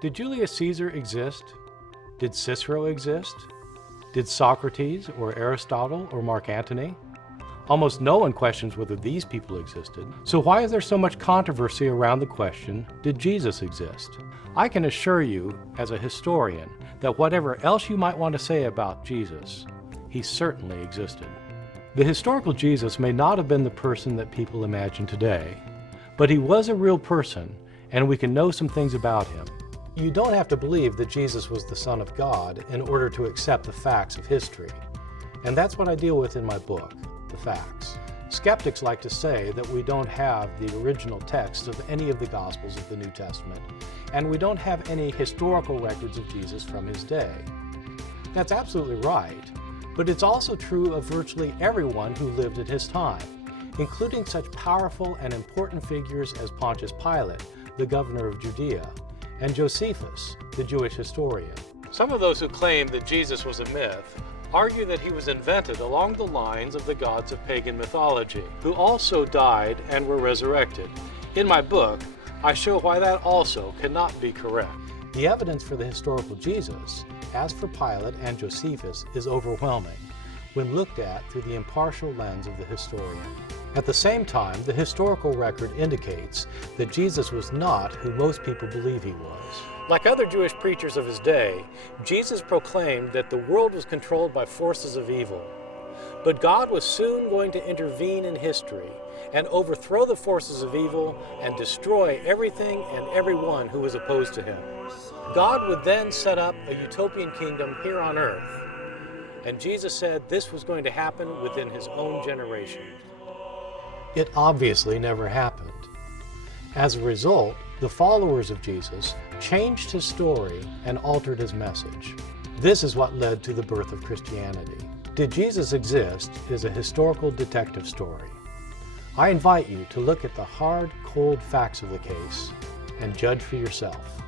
Did Julius Caesar exist? Did Cicero exist? Did Socrates or Aristotle or Mark Antony? Almost no one questions whether these people existed. So why is there so much controversy around the question, did Jesus exist? I can assure you, as a historian, that whatever else you might want to say about Jesus, he certainly existed. The historical Jesus may not have been the person that people imagine today, but he was a real person, and we can know some things about him. You don't have to believe that Jesus was the Son of God in order to accept the facts of history. And that's what I deal with in my book, The Facts. Skeptics like to say that we don't have the original text of any of the Gospels of the New Testament, and we don't have any historical records of Jesus from his day. That's absolutely right, but it's also true of virtually everyone who lived at his time, including such powerful and important figures as Pontius Pilate, the governor of Judea, and Josephus, the Jewish historian. Some of those who claim that Jesus was a myth argue that he was invented along the lines of the gods of pagan mythology, who also died and were resurrected. In my book, I show why that also cannot be correct. The evidence for the historical Jesus, as for Pilate and Josephus, is overwhelming when looked at through the impartial lens of the historian. At the same time, the historical record indicates that Jesus was not who most people believe he was. Like other Jewish preachers of his day, Jesus proclaimed that the world was controlled by forces of evil. But God was soon going to intervene in history and overthrow the forces of evil and destroy everything and everyone who was opposed to him. God would then set up a utopian kingdom here on earth. And Jesus said this was going to happen within his own generation. It obviously never happened. As a result, the followers of Jesus changed his story and altered his message. This is what led to the birth of Christianity. Did Jesus exist is a historical detective story. I invite you to look at the hard, cold facts of the case and judge for yourself.